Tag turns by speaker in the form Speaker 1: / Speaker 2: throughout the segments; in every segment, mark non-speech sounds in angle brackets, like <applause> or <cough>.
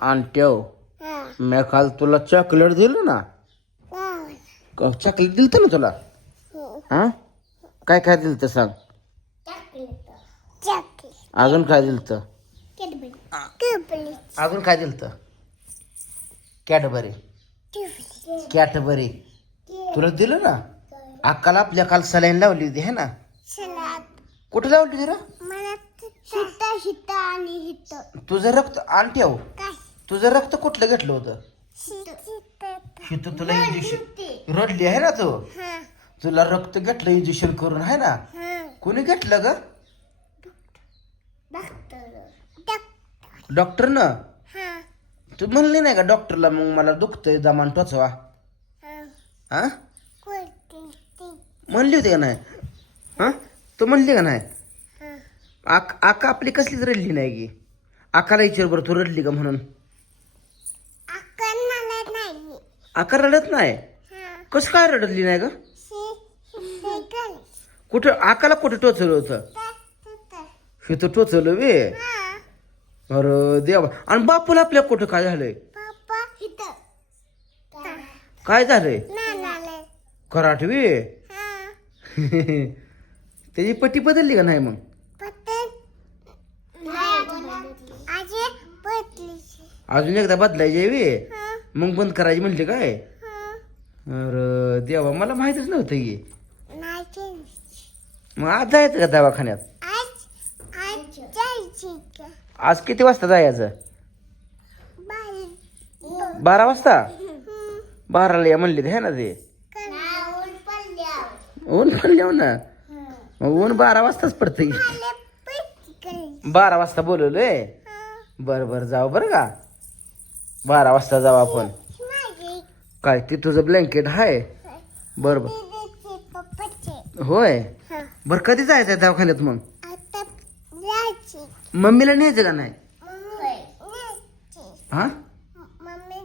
Speaker 1: आणि ठेव मी काल तुला चॉकलेट दिलं ना? चॉकलेट दिलं ना तुला? हा. काय काय दिलं सांग? अजून काय दिलं अजून काय दिलं कॅडबरी कॅटबरी तुला दिलं ना? अक्काला आपल्या काल सलाईन लावली होती है ना? कुठं लावली होती रे?
Speaker 2: मला हित हित आणि हित.
Speaker 1: तुझं रक्त आण ठेव.
Speaker 2: काय?
Speaker 1: तुझं रक्त कुठलं घेतलं होतं? तुला इंजेक्शन रडली आहे ना तू? तुला रक्त घेतलं इंजेक्शन करून आहे ना? कोणी घेतलं ग? डॉक्टरनं? तू म्हणली नाही का डॉक्टरला मग मला दुखतंय दमान टोचवा. हा. म्हणली होती का नाही? हा? तू म्हणली का नाही? आक आका आपली कसलीच रडली नाही की आकाला विचार बरं तू रडली का म्हणून?
Speaker 2: नाही.
Speaker 1: आका रडत नाही? कसं काय रडली नाही ग? कुठं आकाला कुठं टोचलं होतं? इथं टोचलं वे. अरे देवा. आणि बापूला आपल्या कुठं काय झालंय? काय झालंय?
Speaker 2: नानाले.
Speaker 1: कराट वे <laughs> त्याची पट्टी बदलली का नाही मग? अजून एकदा बदलायची वे. मग बंद करायची म्हणली काय? अरे देवा मला माहितच नव्हतं की. मग आज जायचं का दवाखान्यात?
Speaker 2: आज
Speaker 1: किती वाजता जायचं? बारा वाजता? बाराला या म्हणली है ना ते? ऊन पडल्यावर. ना? मग ऊन बारा वाजताच पडतं की बारा वाजता बोलवलंय? बर बर जाऊ बरं का? बारा वाजता जाऊ आपण. काय ते तुझं ब्लँकेट आहे बर बर. होय? बर कधी जायचं दवाखान्यात मग? मम्मीला न्यायचं का नाही? हा?
Speaker 2: मम्मी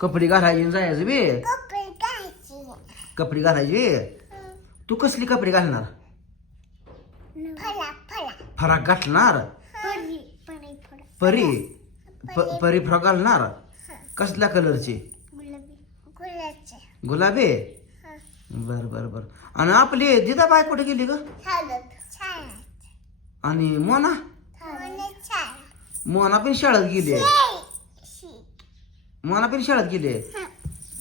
Speaker 2: कपडे
Speaker 1: घालायची जायचं बे.
Speaker 2: कपडे
Speaker 1: घालायची. तू कसली कपडे घालणार? फराक घालणार
Speaker 2: परी परी
Speaker 1: प- परी फ्रॉक घालणार? कसल्या कलरची?
Speaker 2: गुलाबी. गुलाबचे
Speaker 1: गुलाबी?
Speaker 2: हा.
Speaker 1: बर बर बर. आणि आपली जिजाबाई कुठे गेली ग?
Speaker 2: छान
Speaker 1: आणि मोना?
Speaker 2: म्हणे छान
Speaker 1: मोना पण शाळेत गेली.
Speaker 2: शी.
Speaker 1: मोना पण शाळेत गेली.
Speaker 2: हा.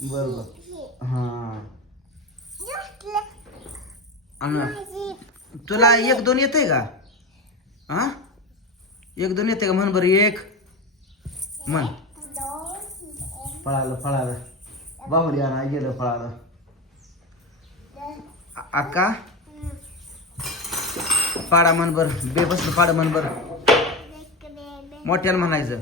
Speaker 1: बर बर. हा.
Speaker 2: जुटलं
Speaker 1: आणि
Speaker 2: माझी
Speaker 1: तुला एक दोन येते का? हा एक दोन येते का म्हण बरं एक म्हण फळालं फळालं बाहुली आणा गेलं फळालं आ- आका पाडा म्हण बर बेबस पाडा म्हण बर
Speaker 2: बेक बे
Speaker 1: मोठ्यानं म्हणायचं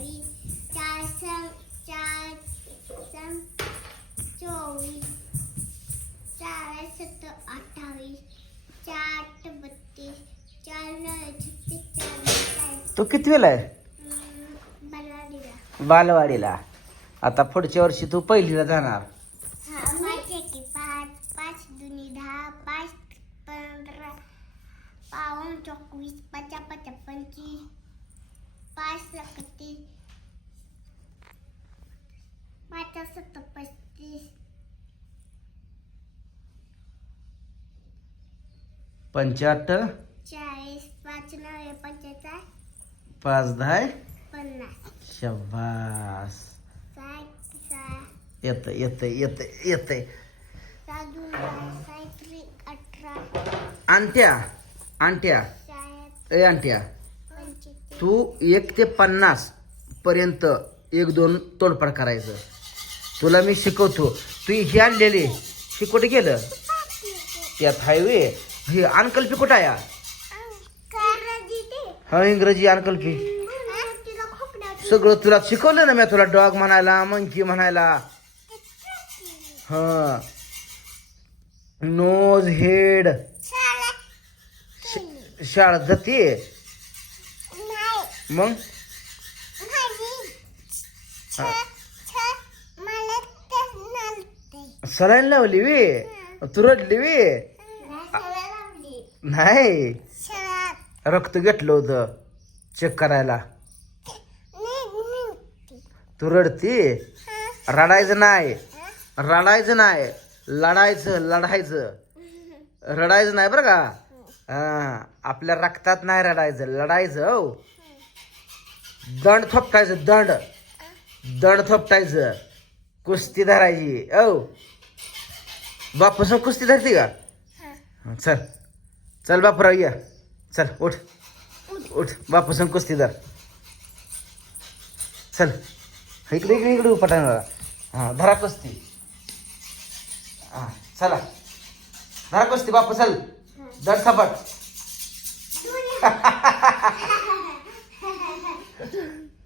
Speaker 1: तू किती वेळ आहे?
Speaker 2: बलवाडीला.
Speaker 1: बालवाडीला. आता पुढच्या वर्षी तू पहिलीला जाणार.
Speaker 2: पाच एके पाच पाच दुनी दहा पाच पंधरा पावन चोवीस पाचा पाच पंचवीस पाच सकतीस पाच सत्त पस्तीस.
Speaker 1: पंच्याहत्तर?
Speaker 2: चाळीस पाच नव्हे पंचेचाळीस.
Speaker 1: पाच दहा
Speaker 2: पन्नास. सहा
Speaker 1: येत येत येत येत आणत्या
Speaker 2: साठ
Speaker 1: ए
Speaker 2: पंचेचाळीस.
Speaker 1: तू एक ते पन्नास पर्यंत एक दोन तोडपाड करायचं. तुला मी शिकवतो. तू ही आणलेली. शिकवत गेलं? त्यात हायवे. हे अनकल्पी कुठं आहे? हा इंग्रजी अनकल्पी सगळं तुला शिकवलं ना मी तुला डॉग म्हणायला मंकी म्हणायला. हा. नोज हेड
Speaker 2: शाळा
Speaker 1: जाते? मग? सलाईन लावली वी? तू रडली वी? नाही. रक्त घेतलं होतं चेक करायला. तू रडती? रडायचं नाही. रडायचं नाही. लढायचं लढायचं. रडायचं नाही बरं का? हा आपल्या रक्तात नाही रडायचं. लढायचं हो. दंड थोपटायचं दंड. दंड थोपटायचं. कुस्ती धरायची हो. औ बापूस कुस्ती धरती का? चल. चल बापराव या. चल उठ. उठ. बापूस कुस्ती धर. चल. इकडे इकडे इकडे पटायला हा धरा कुस्ती. हा चला. धरा कुस्ती बापू चल. धर सपाट <laughs> <laughs>